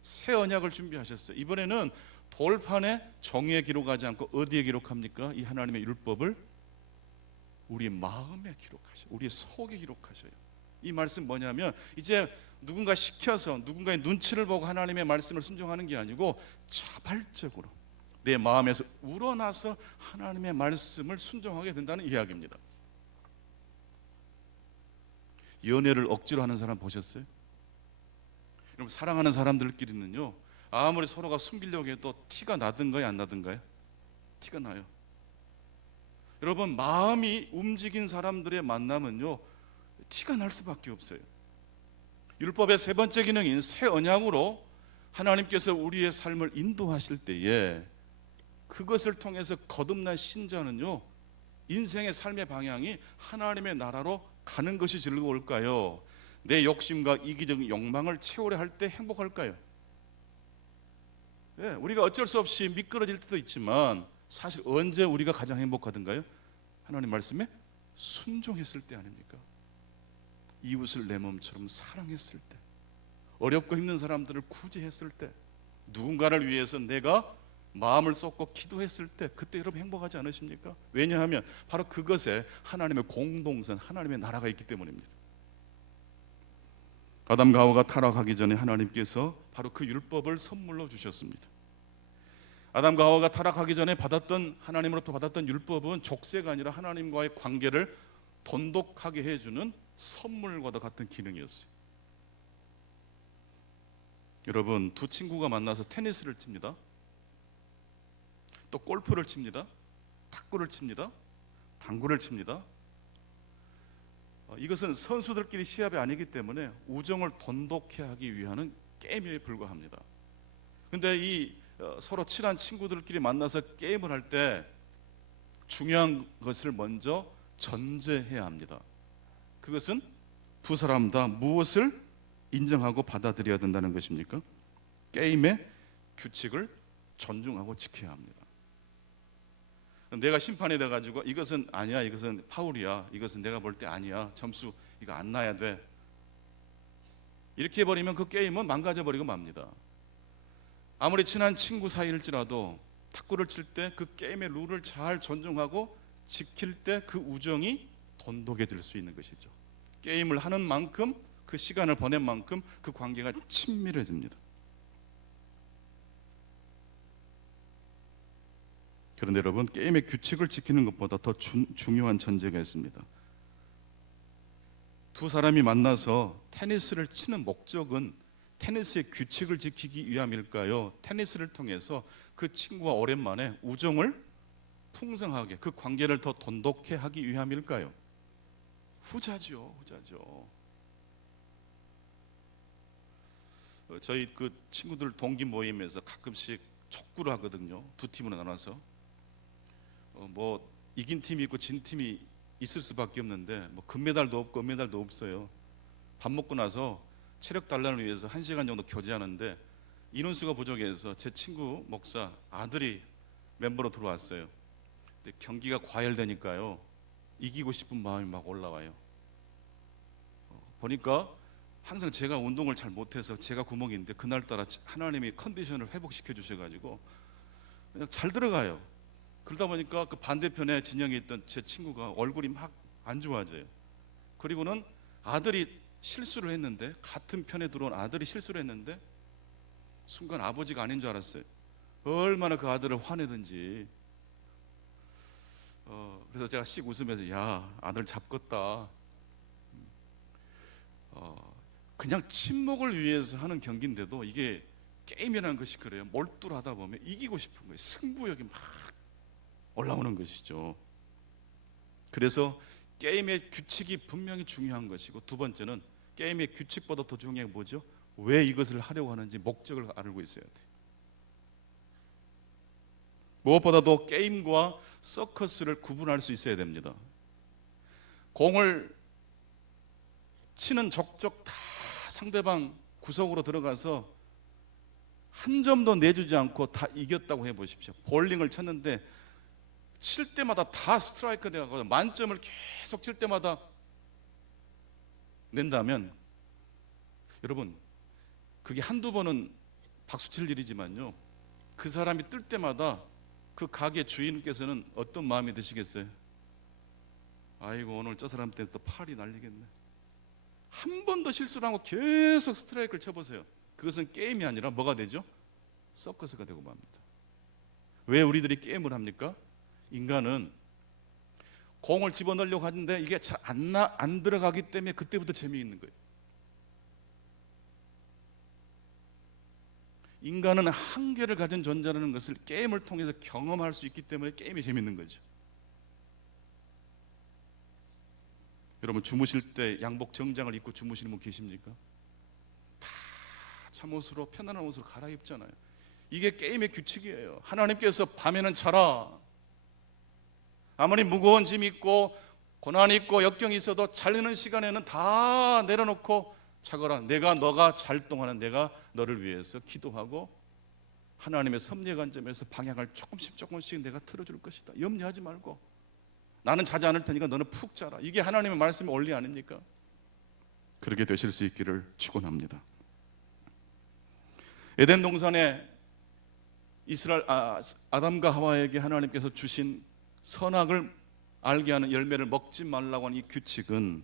새 언약을 준비하셨어요. 이번에는 돌판에 종이에 기록하지 않고 어디에 기록합니까? 이 하나님의 율법을 우리 마음에 기록하셔요. 우리 속에 기록하셔요. 이 말씀 뭐냐면 이제 누군가 시켜서 누군가의 눈치를 보고 하나님의 말씀을 순종하는 게 아니고 자발적으로 내 마음에서 우러나서 하나님의 말씀을 순종하게 된다는 이야기입니다. 연애를 억지로 하는 사람 보셨어요? 여러분, 사랑하는 사람들끼리는요, 아무리 서로가 숨기려고 해도 티가 나든가요, 안 나든가요? 티가 나요. 여러분, 마음이 움직인 사람들의 만남은요, 티가 날 수밖에 없어요. 율법의 세 번째 기능인 새 언약으로 하나님께서 우리의 삶을 인도하실 때에 그것을 통해서 거듭난 신자는요, 인생의 삶의 방향이 하나님의 나라로 가는 것이 즐거울까요? 내 욕심과 이기적인 욕망을 채우려 할 때 행복할까요? 네, 우리가 어쩔 수 없이 미끄러질 때도 있지만 사실 언제 우리가 가장 행복하던가요? 하나님 말씀에 순종했을 때 아닙니까? 이웃을 내 몸처럼 사랑했을 때, 어렵고 힘든 사람들을 구제했을 때, 누군가를 위해서 내가 마음을 쏟고 기도했을 때, 그때 여러분 행복하지 않으십니까? 왜냐하면 바로 그것에 하나님의 공동선, 하나님의 나라가 있기 때문입니다. 아담과 하와가 타락하기 전에 하나님께서 바로 그 율법을 선물로 주셨습니다. 아담과 하와가 타락하기 전에 하나님으로부터 받았던 율법은 족쇄가 아니라 하나님과의 관계를 돈독하게 해주는 선물과도 같은 기능이었어요. 여러분, 두 친구가 만나서 테니스를 칩니다. 또 골프를 칩니다. 탁구를 칩니다. 당구를 칩니다. 이것은 선수들끼리 시합이 아니기 때문에 우정을 돈독해 하기 위한 게임에 불과합니다. 근데 이 서로 친한 친구들끼리 만나서 게임을 할 때 중요한 것을 먼저 전제해야 합니다. 그것은 두 사람 다 무엇을 인정하고 받아들여야 된다는 것입니까? 게임의 규칙을 존중하고 지켜야 합니다. 내가 심판이 돼가지고 이것은 아니야, 이것은 파울이야, 이것은 내가 볼 때 아니야, 점수 이거 안 나야 돼, 이렇게 해버리면 그 게임은 망가져버리고 맙니다. 아무리 친한 친구 사이일지라도 탁구를 칠 때 그 게임의 룰을 잘 존중하고 지킬 때 그 우정이 돈독해질 수 있는 것이죠. 게임을 하는 만큼, 그 시간을 보낸 만큼 그 관계가 친밀해집니다. 그런데 여러분, 게임의 규칙을 지키는 것보다 더 중요한 전제가 있습니다. 두 사람이 만나서 테니스를 치는 목적은 테니스의 규칙을 지키기 위함일까요? 테니스를 통해서 그 친구와 오랜만에 우정을 풍성하게, 그 관계를 더 돈독해 하기 위함일까요? 후자죠. 저희 그 친구들 동기 모임에서 가끔씩 촉구를 하거든요. 두 팀으로 나눠서 뭐 이긴 팀이 있고 진 팀이 있을 수밖에 없는데, 뭐 금메달도 없고 은메달도 없어요. 밥 먹고 나서 체력 단련을 위해서 1시간 정도 교제하는데 인원수가 부족해서 제 친구 목사 아들이 멤버로 들어왔어요. 근데 경기가 과열되니까요, 이기고 싶은 마음이 막 올라와요. 보니까 항상 제가 운동을 잘 못해서 제가 구멍인데 그날따라 하나님이 컨디션을 회복시켜 주셔가지고 그냥 잘 들어가요. 그러다 보니까 그 반대편에 진영에 있던 제 친구가 얼굴이 막 안 좋아져요. 그리고는 아들이 실수를 했는데, 같은 편에 들어온 아들이 실수를 했는데 순간 아버지가 아닌 줄 알았어요. 얼마나 그 아들을 화내든지. 그래서 제가 씩 웃으면서, 야, 아들 잡겄다. 그냥 침묵을 위해서 하는 경기인데도 이게 게임이라는 것이 그래요. 몰두를 하다 보면 이기고 싶은 거예요. 승부욕이 막 올라오는 것이죠. 그래서 게임의 규칙이 분명히 중요한 것이고, 두 번째는 게임의 규칙보다 더 중요한 게 뭐죠? 왜 이것을 하려고 하는지 목적을 알고 있어야 돼요. 무엇보다도 게임과 서커스를 구분할 수 있어야 됩니다. 공을 치는 족족 다 상대방 구석으로 들어가서 한 점도 내주지 않고 다 이겼다고 해보십시오. 볼링을 쳤는데 칠 때마다 다 스트라이크 돼가고 만점을 계속 칠 때마다 낸다면, 여러분, 그게 한두 번은 박수칠 일이지만요, 그 사람이 뜰 때마다 그 가게 주인께서는 어떤 마음이 드시겠어요? 아이고, 오늘 저 사람 때문에 또 팔이 날리겠네. 한 번도 실수를 하고 계속 스트라이크를 쳐보세요. 그것은 게임이 아니라 뭐가 되죠? 서커스가 되고 맙니다. 왜 우리들이 게임을 합니까? 인간은 공을 집어넣으려고 하는데 이게 잘 안 들어가기 때문에 그때부터 재미있는 거예요. 인간은 한계를 가진 존재라는 것을 게임을 통해서 경험할 수 있기 때문에 게임이 재밌는 거죠. 여러분, 주무실 때 양복 정장을 입고 주무시는 분 계십니까? 다 잠옷으로, 편안한 옷으로 갈아입잖아요. 이게 게임의 규칙이에요. 하나님께서 밤에는 자라, 아무리 무거운 짐 있고 고난 있고 역경이 있어도 자려는 시간에는 다 내려놓고 자거라. 너가 잘 동안은 내가 너를 위해서 기도하고 하나님의 섭리의 관점에서 방향을 조금씩 내가 틀어줄 것이다. 염려하지 말고 나는 자지 않을 테니까 너는 푹 자라. 이게 하나님의 말씀의 원리 아닙니까? 그렇게 되실 수 있기를 축원합니다. 에덴 동산에 아담과 하와에게 하나님께서 주신 선악을 알게 하는 열매를 먹지 말라고 하는 이 규칙은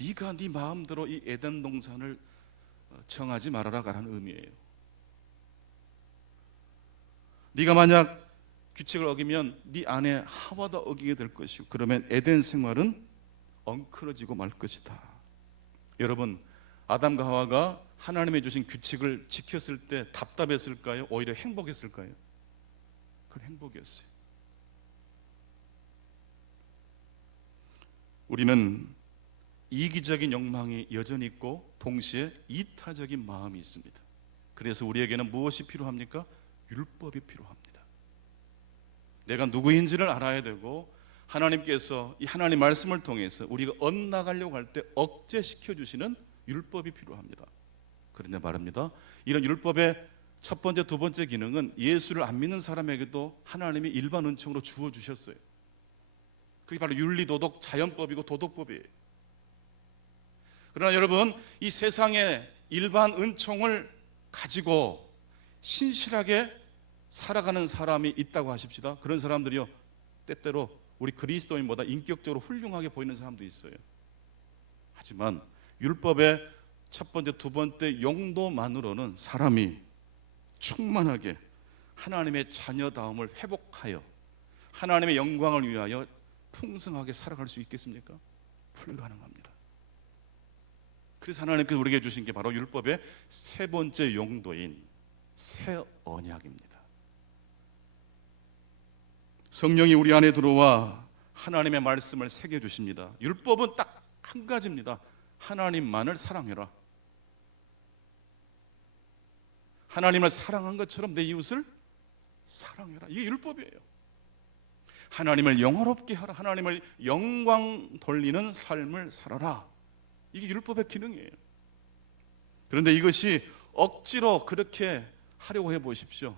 네가 네 마음대로 이 에덴 동산을 정하지 말아라라는 의미예요. 네가 만약 규칙을 어기면 네 아내 하와도 어기게 될 것이고, 그러면 에덴 생활은 엉클어지고 말 것이다. 여러분, 아담과 하와가 하나님의 주신 규칙을 지켰을 때 답답했을까요? 오히려 행복했을까요? 그건 행복이었어요. 우리는 이기적인 욕망이 여전히 있고 동시에 이타적인 마음이 있습니다. 그래서 우리에게는 무엇이 필요합니까? 율법이 필요합니다. 내가 누구인지를 알아야 되고, 하나님께서 이 하나님 말씀을 통해서 우리가 엇나가려고 할 때 억제시켜 주시는 율법이 필요합니다. 그런데 말입니다, 이런 율법의 첫 번째, 두 번째 기능은 예수를 안 믿는 사람에게도 하나님이 일반 은총으로 주어 주셨어요. 그게 바로 윤리도덕 자연법이고 도덕법이에요. 그러나 여러분, 이 세상에 일반 은총을 가지고 신실하게 살아가는 사람이 있다고 하십시다. 그런 사람들이요, 때때로 우리 그리스도인보다 인격적으로 훌륭하게 보이는 사람도 있어요. 하지만 율법의 첫 번째, 두 번째 용도만으로는 사람이 충만하게 하나님의 자녀다움을 회복하여 하나님의 영광을 위하여 풍성하게 살아갈 수 있겠습니까? 불가능합니다. 그래서 하나님께서 우리에게 주신 게 바로 율법의 세 번째 용도인 새 언약입니다. 성령이 우리 안에 들어와 하나님의 말씀을 새겨 주십니다. 율법은 딱 한 가지입니다. 하나님만을 사랑해라. 하나님을 사랑한 것처럼 내 이웃을 사랑해라. 이게 율법이에요. 하나님을 영화롭게 하라. 하나님을 영광 돌리는 삶을 살아라. 이게 율법의 기능이에요. 그런데 이것이 억지로 그렇게 하려고 해보십시오.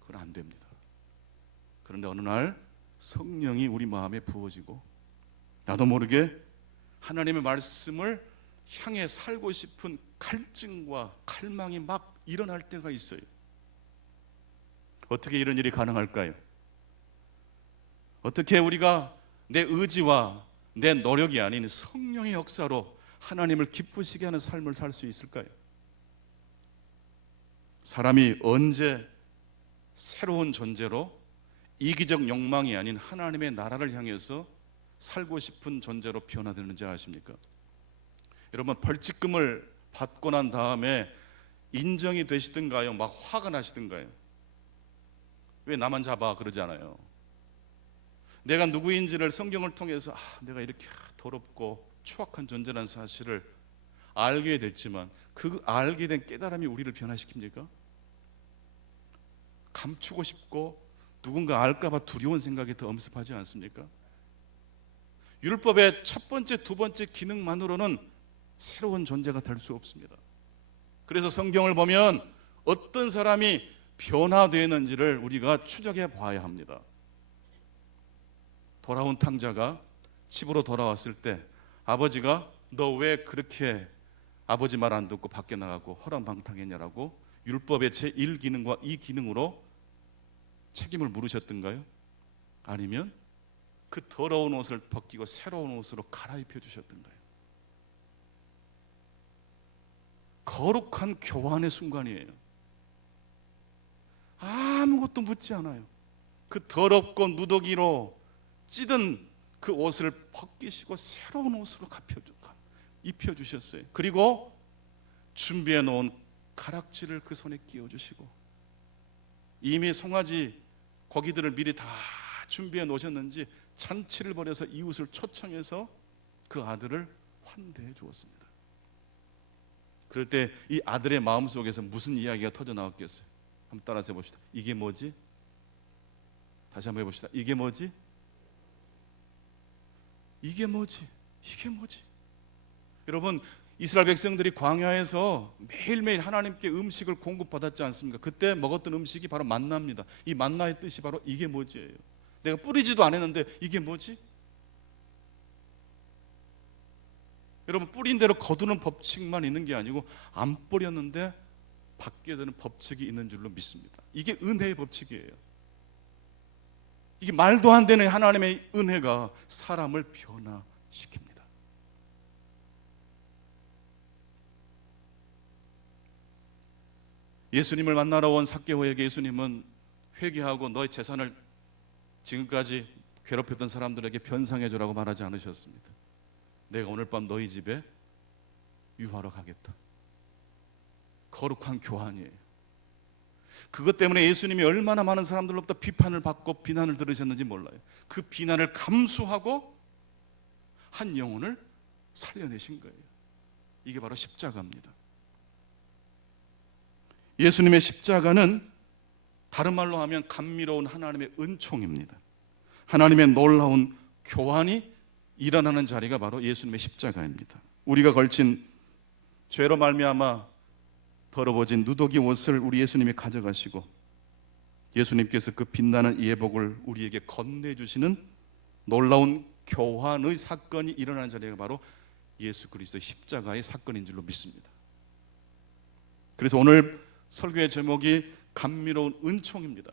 그건 안 됩니다. 그런데 어느 날 성령이 우리 마음에 부어지고 나도 모르게 하나님의 말씀을 향해 살고 싶은 갈증과 갈망이 막 일어날 때가 있어요. 어떻게 이런 일이 가능할까요? 어떻게 우리가 내 의지와 내 노력이 아닌 성령의 역사로 하나님을 기쁘시게 하는 삶을 살 수 있을까요? 사람이 언제 새로운 존재로 이기적 욕망이 아닌 하나님의 나라를 향해서 살고 싶은 존재로 변화되는지 아십니까? 여러분, 벌칙금을 받고 난 다음에 인정이 되시든가요? 막 화가 나시든가요? 왜 나만 잡아? 그러지 않아요. 내가 누구인지를 성경을 통해서 내가 이렇게 더럽고 추악한 존재라는 사실을 알게 됐지만 그 알게 된 깨달음이 우리를 변화시킵니까? 감추고 싶고 누군가 알까봐 두려운 생각이 더 엄습하지 않습니까? 율법의 첫 번째, 두 번째 기능만으로는 새로운 존재가 될 수 없습니다. 그래서 성경을 보면 어떤 사람이 변화되는지를 우리가 추적해 봐야 합니다. 돌아온 탕자가 집으로 돌아왔을 때 아버지가 너 왜 그렇게 아버지 말 안 듣고 밖에 나가고 허랑방탕했냐라고 율법의 제1기능과 2기능으로 책임을 물으셨던가요? 아니면 그 더러운 옷을 벗기고 새로운 옷으로 갈아입혀 주셨던가요? 거룩한 교환의 순간이에요. 아무것도 묻지 않아요. 그 더럽고 누더기로 찌든 그 옷을 벗기시고 새로운 옷으로 입혀주셨어요. 그리고 준비해 놓은 가락지를 그 손에 끼워주시고, 이미 송아지 고기들을 미리 다 준비해 놓으셨는지 잔치를 벌여서 이웃을 초청해서 그 아들을 환대해 주었습니다. 그럴 때 이 아들의 마음속에서 무슨 이야기가 터져 나왔겠어요? 한번 따라서 해봅시다. 이게 뭐지? 다시 한번 해봅시다. 이게 뭐지? 이게 뭐지? 이게 뭐지? 여러분, 이스라엘 백성들이 광야에서 매일매일 하나님께 음식을 공급받았지 않습니까? 그때 먹었던 음식이 바로 만나입니다. 이 만나의 뜻이 바로 이게 뭐지예요. 내가 뿌리지도 않았는데 이게 뭐지? 여러분, 뿌린 대로 거두는 법칙만 있는 게 아니고 안 뿌렸는데 받게 되는 법칙이 있는 줄로 믿습니다. 이게 은혜의 법칙이에요. 이게 말도 안 되는 하나님의 은혜가 사람을 변화시킵니다. 예수님을 만나러 온 삭개오에게 예수님은 회개하고 너의 재산을 지금까지 괴롭혔던 사람들에게 변상해 주라고 말하지 않으셨습니다. 내가 오늘 밤 너희 집에 유하러 가겠다. 거룩한 교환이에요. 그것 때문에 예수님이 얼마나 많은 사람들로부터 비판을 받고 비난을 들으셨는지 몰라요. 그 비난을 감수하고 한 영혼을 살려내신 거예요. 이게 바로 십자가입니다. 예수님의 십자가는 다른 말로 하면 감미로운 하나님의 은총입니다. 하나님의 놀라운 교환이 일어나는 자리가 바로 예수님의 십자가입니다. 우리가 걸친 죄로 말미암아 더러워진 누더기 옷을 우리 예수님이 가져가시고 예수님께서 그 빛나는 예복을 우리에게 건네주시는 놀라운 교환의 사건이 일어나는 자리가 바로 예수 그리스도의 십자가의 사건인 줄로 믿습니다. 그래서 오늘 설교의 제목이 감미로운 은총입니다.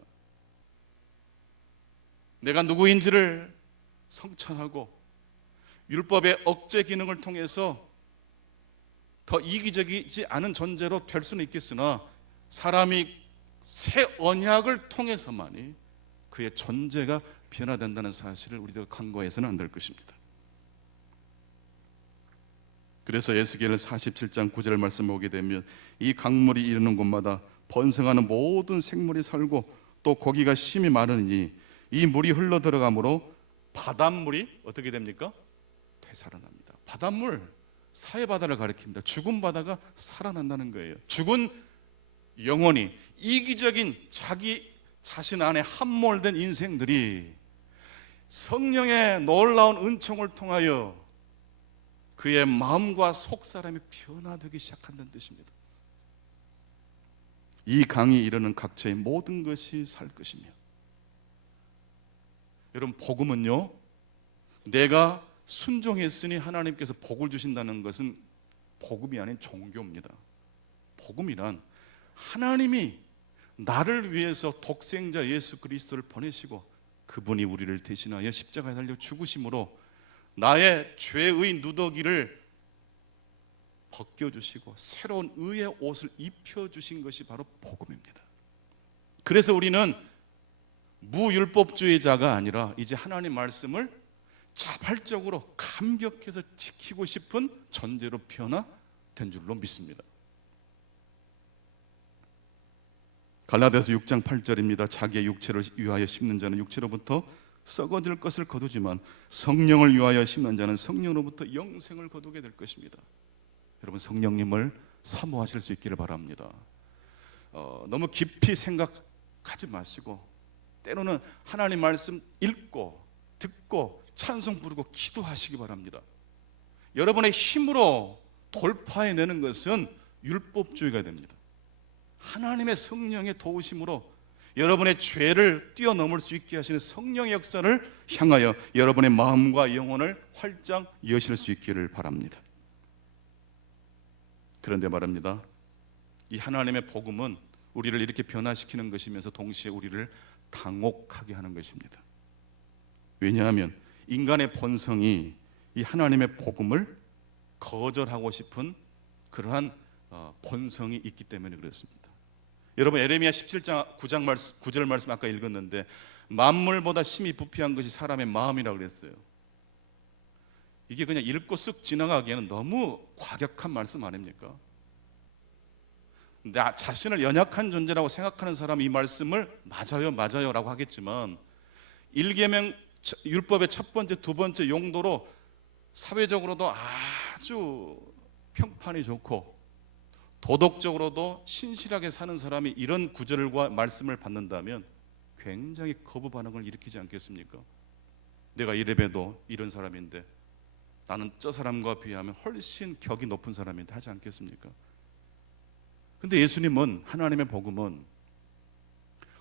내가 누구인지를 성찬하고 율법의 억제 기능을 통해서 더 이기적이지 않은 존재로 될 수는 있겠으나 사람이 새 언약을 통해서만이 그의 존재가 변화된다는 사실을 우리가 간과해서는 안 될 것입니다. 그래서 에스겔 47장 9절 말씀을 보게 되면 이 강물이 이르는 곳마다 번성하는 모든 생물이 살고 또 고기가 심이 많으니 이 물이 흘러 들어가므로 바닷물이 어떻게 됩니까? 되살아납니다. 바닷물, 사해바다를 가리킵니다. 죽은 바다가 살아난다는 거예요. 죽은 영혼이 이기적인 자기 자신 안에 함몰된 인생들이 성령의 놀라운 은총을 통하여 그의 마음과 속사람이 변화되기 시작한다는 뜻입니다. 이 강이 이르는 각처의 모든 것이 살 것이며, 여러분, 복음은요, 내가 순종했으니 하나님께서 복을 주신다는 것은 복음이 아닌 종교입니다. 복음이란 하나님이 나를 위해서 독생자 예수 그리스도를 보내시고 그분이 우리를 대신하여 십자가에 달려 죽으심으로 나의 죄의 누더기를 벗겨주시고 새로운 의의 옷을 입혀주신 것이 바로 복음입니다. 그래서 우리는 무율법주의자가 아니라 이제 하나님 말씀을 자발적으로 감격해서 지키고 싶은 존재로 변화된 줄로 믿습니다. 갈라디아서 6장 8절입니다. 자기의 육체를 위하여 심는 자는 육체로부터 썩어질 것을 거두지만 성령을 위하여 심는 자는 성령으로부터 영생을 거두게 될 것입니다. 여러분, 성령님을 사모하실 수 있기를 바랍니다. 너무 깊이 생각하지 마시고 때로는 하나님 말씀 읽고 듣고 찬송 부르고 기도하시기 바랍니다. 여러분의 힘으로 돌파해내는 것은 율법주의가 됩니다. 하나님의 성령의 도우심으로 여러분의 죄를 뛰어넘을 수 있게 하시는 성령의 역사를 향하여 여러분의 마음과 영혼을 활짝 여실 수 있기를 바랍니다. 그런데 말합니다, 이 하나님의 복음은 우리를 이렇게 변화시키는 것이면서 동시에 우리를 당혹하게 하는 것입니다. 왜냐하면 인간의 본성이 이 하나님의 복음을 거절하고 싶은 그러한 본성이 있기 때문에 그렇습니다. 여러분 에레미야 17장 9절 말씀 아까 읽었는데 만물보다 심히 부패한 것이 사람의 마음이라고 그랬어요. 이게 그냥 읽고 쓱 지나가기에는 너무 과격한 말씀 아닙니까? 나 자신을 연약한 존재라고 생각하는 사람이 이 말씀을 맞아요 라고 하겠지만 1계명 율법의 첫 번째, 두 번째 용도로 사회적으로도 아주 평판이 좋고 도덕적으로도 신실하게 사는 사람이 이런 구절과 말씀을 받는다면 굉장히 거부 반응을 일으키지 않겠습니까? 내가 이래봬도 이런 사람인데 나는 저 사람과 비하면 훨씬 격이 높은 사람인데 하지 않겠습니까? 근데 예수님은, 하나님의 복음은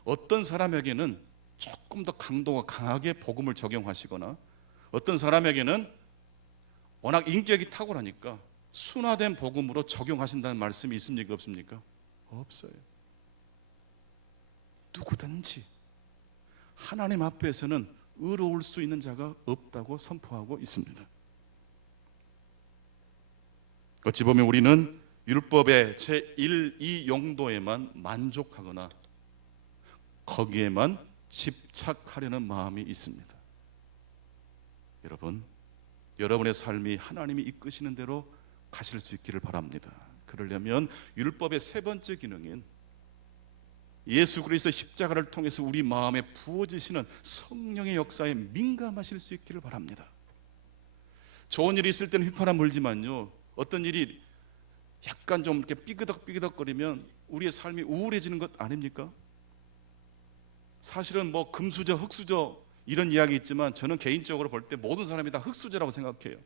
어떤 사람에게는 조금 더 강도가 강하게 복음을 적용하시거나 어떤 사람에게는 워낙 인격이 탁월하니까 순화된 복음으로 적용하신다는 말씀이 있습니까? 없습니까? 없어요. 누구든지 하나님 앞에서는 의로울 수 있는 자가 없다고 선포하고 있습니다. 어찌 보면 우리는 율법의 제1, 2 용도에만 만족하거나 거기에만 집착하려는 마음이 있습니다. 여러분, 여러분의 삶이 하나님이 이끄시는 대로 가실 수 있기를 바랍니다. 그러려면 율법의 세 번째 기능인 예수 그리스도 십자가를 통해서 우리 마음에 부어지시는 성령의 역사에 민감하실 수 있기를 바랍니다. 좋은 일이 있을 때는 휘파람 불지만요, 어떤 일이 약간 좀 이렇게 삐그덕삐그덕거리면 우리의 삶이 우울해지는 것 아닙니까? 사실은 뭐 금수저, 흙수저 이런 이야기 있지만 저는 개인적으로 볼 때 모든 사람이 다 흙수저라고 생각해요.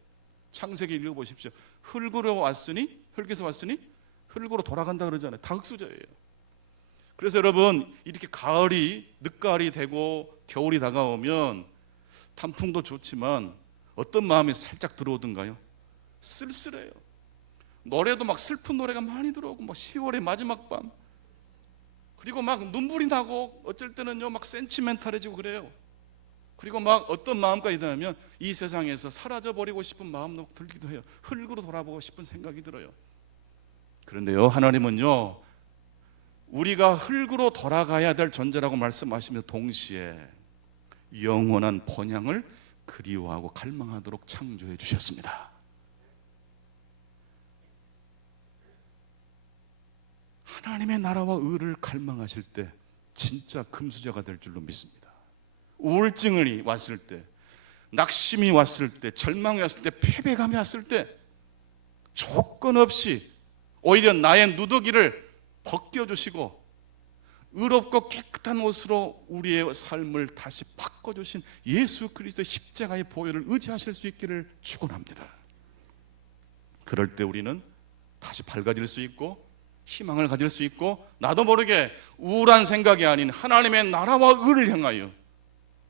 창세기 읽어보십시오. 흙으로 왔으니, 흙에서 왔으니 흙으로 돌아간다 그러잖아요. 다 흙수저예요. 그래서 여러분, 이렇게 가을이 늦가을이 되고 겨울이 다가오면 단풍도 좋지만 어떤 마음이 살짝 들어오던가요? 쓸쓸해요. 노래도 막 슬픈 노래가 많이 들어오고 막 10월의 마지막 밤, 그리고 막 눈물이 나고 어쩔 때는요 막 센치멘탈해지고 그래요. 그리고 막 어떤 마음까지 드냐면 이 세상에서 사라져버리고 싶은 마음도 들기도 해요. 흙으로 돌아보고 싶은 생각이 들어요. 그런데요, 하나님은요 우리가 흙으로 돌아가야 될 존재라고 말씀하시며 동시에 영원한 번향을 그리워하고 갈망하도록 창조해 주셨습니다. 하나님의 나라와 의를 갈망하실 때 진짜 금수저가 될 줄로 믿습니다. 우울증이 왔을 때, 낙심이 왔을 때, 절망이 왔을 때, 패배감이 왔을 때 조건 없이 오히려 나의 누더기를 벗겨주시고 의롭고 깨끗한 옷으로 우리의 삶을 다시 바꿔주신 예수 그리스도의 십자가의 보혈을 의지하실 수 있기를 축원합니다. 그럴 때 우리는 다시 밝아질 수 있고 희망을 가질 수 있고 나도 모르게 우울한 생각이 아닌 하나님의 나라와 의를 향하여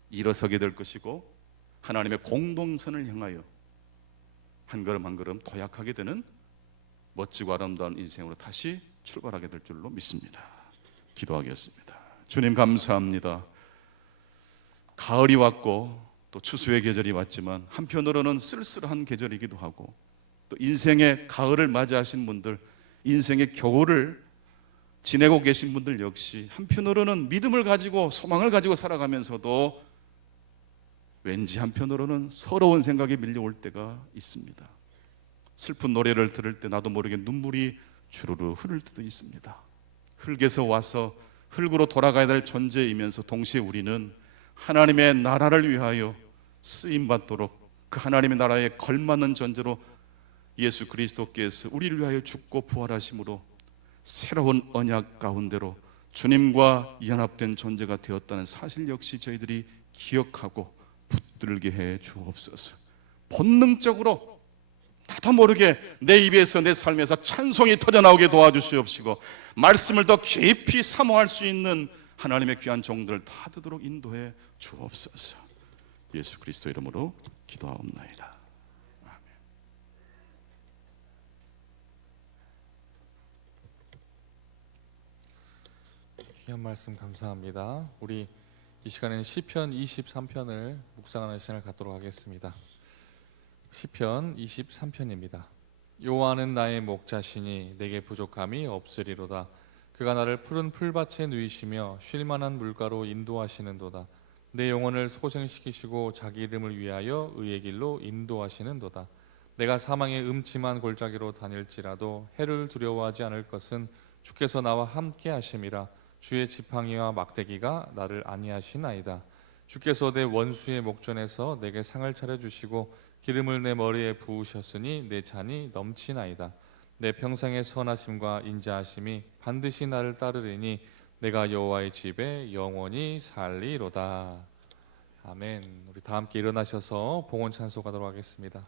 일어서게 될 것이고 하나님의 공동선을 향하여 한 걸음 한 걸음 도약하게 되는 멋지고 아름다운 인생으로 다시 출발하게 될 줄로 믿습니다. 기도하겠습니다. 주님 감사합니다. 가을이 왔고 또 추수의 계절이 왔지만 한편으로는 쓸쓸한 계절이기도 하고 또 인생의 가을을 맞이하신 분들, 인생의 겨울을 지내고 계신 분들 역시 한편으로는 믿음을 가지고 소망을 가지고 살아가면서도 왠지 한편으로는 서러운 생각이 밀려올 때가 있습니다. 슬픈 노래를 들을 때 나도 모르게 눈물이 주르르 흐를 때도 있습니다. 흙에서 와서 흙으로 돌아가야 될 존재이면서 동시에 우리는 하나님의 나라를 위하여 쓰임받도록 그 하나님의 나라에 걸맞는 존재로 예수 그리스도께서 우리를 위하여 죽고 부활하심으로 새로운 언약 가운데로 주님과 연합된 존재가 되었다는 사실 역시 저희들이 기억하고 붙들게 해 주옵소서. 본능적으로 나도 모르게 내 입에서 내 삶에서 찬송이 터져나오게 도와주시옵시고 말씀을 더 깊이 사모할 수 있는 하나님의 귀한 종들을 다 되도록 인도해 주옵소서. 예수 그리스도 이름으로 기도하옵나이다. 귀한 말씀 감사합니다. 우리 이 시간에는 시편 23편을 묵상하는 시간을 갖도록 하겠습니다. 시편 23편입니다. 여호와는 나의 목자시니 내게 부족함이 없으리로다. 그가 나를 푸른 풀밭에 누이시며 쉴 만한 물가로 인도하시는도다. 내 영혼을 소생시키시고 자기 이름을 위하여 의의 길로 인도하시는도다. 내가 사망의 음침한 골짜기로 다닐지라도 해를 두려워하지 않을 것은 주께서 나와 함께 하심이라. 주의 지팡이와 막대기가 나를 안위하시나이다. 주께서 내 원수의 목전에서 내게 상을 차려주시고 기름을 내 머리에 부으셨으니 내 잔이 넘치나이다. 내 평생의 선하심과 인자하심이 반드시 나를 따르리니 내가 여호와의 집에 영원히 살리로다. 아멘. 우리 다 함께 일어나셔서 봉헌 찬송하도록 하겠습니다.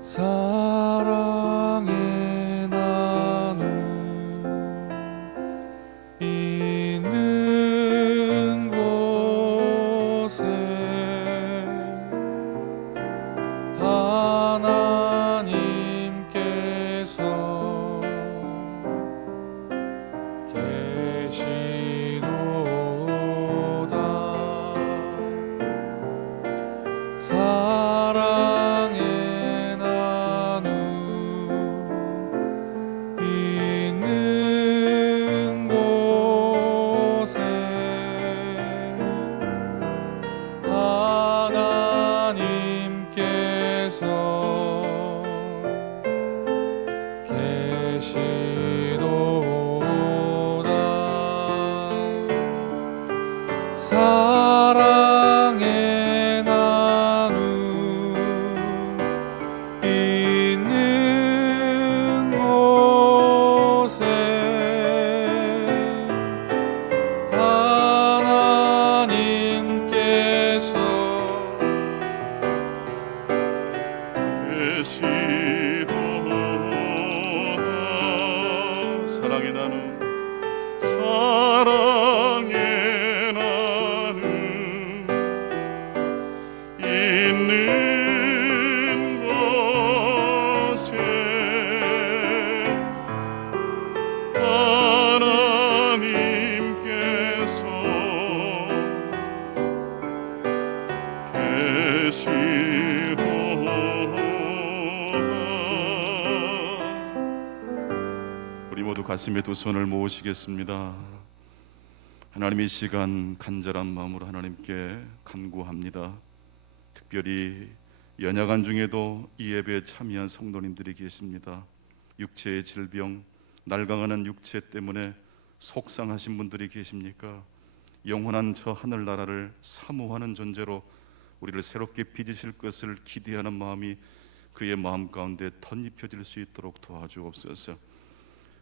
사랑의 나눔 있는 곳에 하나님께서 계시도다. 사랑의 나눔 있는 곳에 하나님께서 계시도다. 사랑의 나눔 있는 곳에 계시도다. 사랑의 나눔 사랑의 나눔 있는 곳에 하나님께서 계시도다. 우리 모두 가슴에 두 손을 모으시겠습니다. 하나님, 이 시간 간절한 마음으로 하나님께 간구합니다. 특별히 연약한 중에도 이 예배에 참여한 성도님들이 계십니다. 육체의 질병, 낡아가는 육체 때문에 속상하신 분들이 계십니까? 영원한 저 하늘나라를 사모하는 존재로 우리를 새롭게 빚으실 것을 기대하는 마음이 그의 마음 가운데 덧입혀질 수 있도록 도와주옵소서.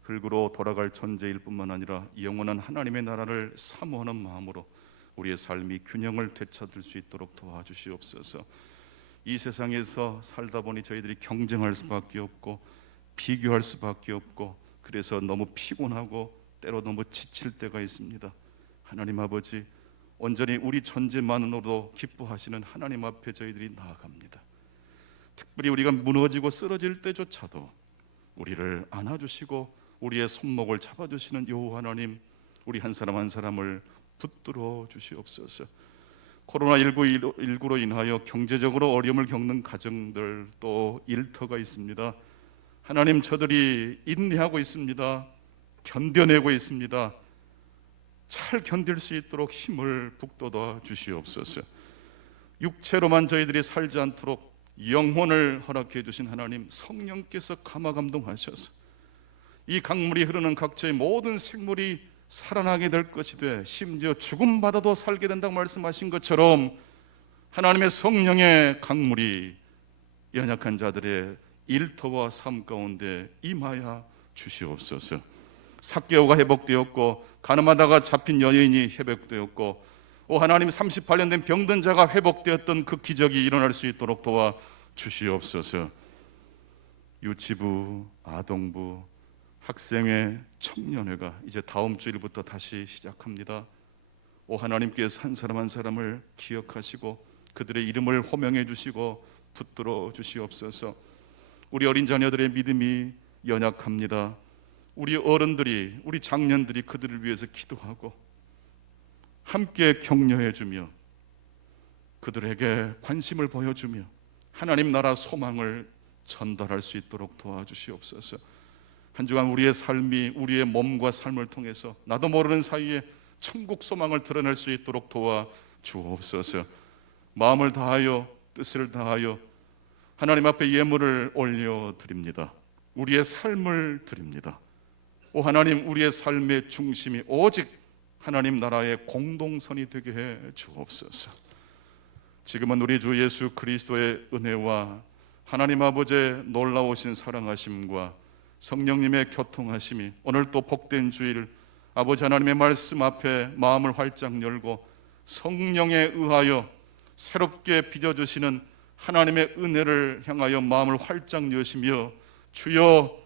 흙으로 돌아갈 존재일 뿐만 아니라 영원한 하나님의 나라를 사모하는 마음으로 우리의 삶이 균형을 되찾을 수 있도록 도와주시옵소서. 이 세상에서 살다 보니 저희들이 경쟁할 수밖에 없고 비교할 수밖에 없고, 그래서 너무 피곤하고 때로 너무 지칠 때가 있습니다. 하나님 아버지, 온전히 우리 존재만으로도 기뻐하시는 하나님 앞에 저희들이 나아갑니다. 특별히 우리가 무너지고 쓰러질 때조차도 우리를 안아주시고 우리의 손목을 잡아주시는 여호와 하나님, 우리 한 사람 한 사람을 붙들어 주시옵소서. 코로나19로 인하여 경제적으로 어려움을 겪는 가정들, 또 일터가 있습니다. 하나님, 저들이 인내하고 있습니다. 견뎌내고 있습니다. 잘 견딜 수 있도록 힘을 북돋아 주시옵소서. 육체로만 저희들이 살지 않도록 영혼을 허락해 주신 하나님, 성령께서 감화 감동하셔서 이 강물이 흐르는 각처의 모든 생물이 살아나게 될 것이되 심지어 죽음받아도 살게 된다고 말씀하신 것처럼 하나님의 성령의 강물이 연약한 자들의 일터와 삶 가운데 임하여 주시옵소서. 삭개오가 회복되었고 가늠하다가 잡힌 여인이 회복되었고, 오 하나님, 38년 된 병든 자가 회복되었던 그 기적이 일어날 수 있도록 도와 주시옵소서. 유치부, 아동부, 학생회, 청년회가 이제 다음 주일부터 다시 시작합니다. 오 하나님께서 한 사람 한 사람을 기억하시고 그들의 이름을 호명해 주시고 붙들어 주시옵소서. 우리 어린 자녀들의 믿음이 연약합니다. 우리 어른들이, 우리 장년들이 그들을 위해서 기도하고 함께 격려해주며 그들에게 관심을 보여주며 하나님 나라 소망을 전달할 수 있도록 도와주시옵소서. 한 주간 우리의 삶이 우리의 몸과 삶을 통해서 나도 모르는 사이에 천국 소망을 드러낼 수 있도록 도와주옵소서. 마음을 다하여 뜻을 다하여 하나님 앞에 예물을 올려드립니다. 우리의 삶을 드립니다. 오 하나님, 우리의 삶의 중심이 오직 하나님 나라의 공동선이 되게 해 주옵소서. 지금은 우리 주 예수 그리스도의 은혜와 하나님 아버지의 놀라우신 사랑하심과 성령님의 교통하심이 오늘 또 복된 주일 아버지 하나님의 말씀 앞에 마음을 활짝 열고 성령에 의하여 새롭게 빚어주시는 하나님의 은혜를 향하여 마음을 활짝 여시며 주여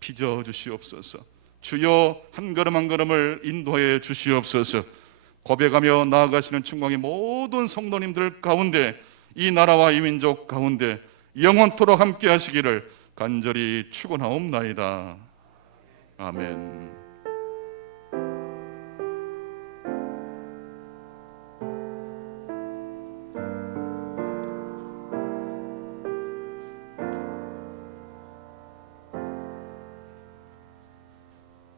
빚어주시옵소서. 주여 한 걸음 한 걸음을 인도해 주시옵소서. 고백하며 나아가시는 충광의 모든 성도님들 가운데 이 나라와 이 민족 가운데 영원토록 함께 하시기를 간절히 축원하옵나이다. 아멘.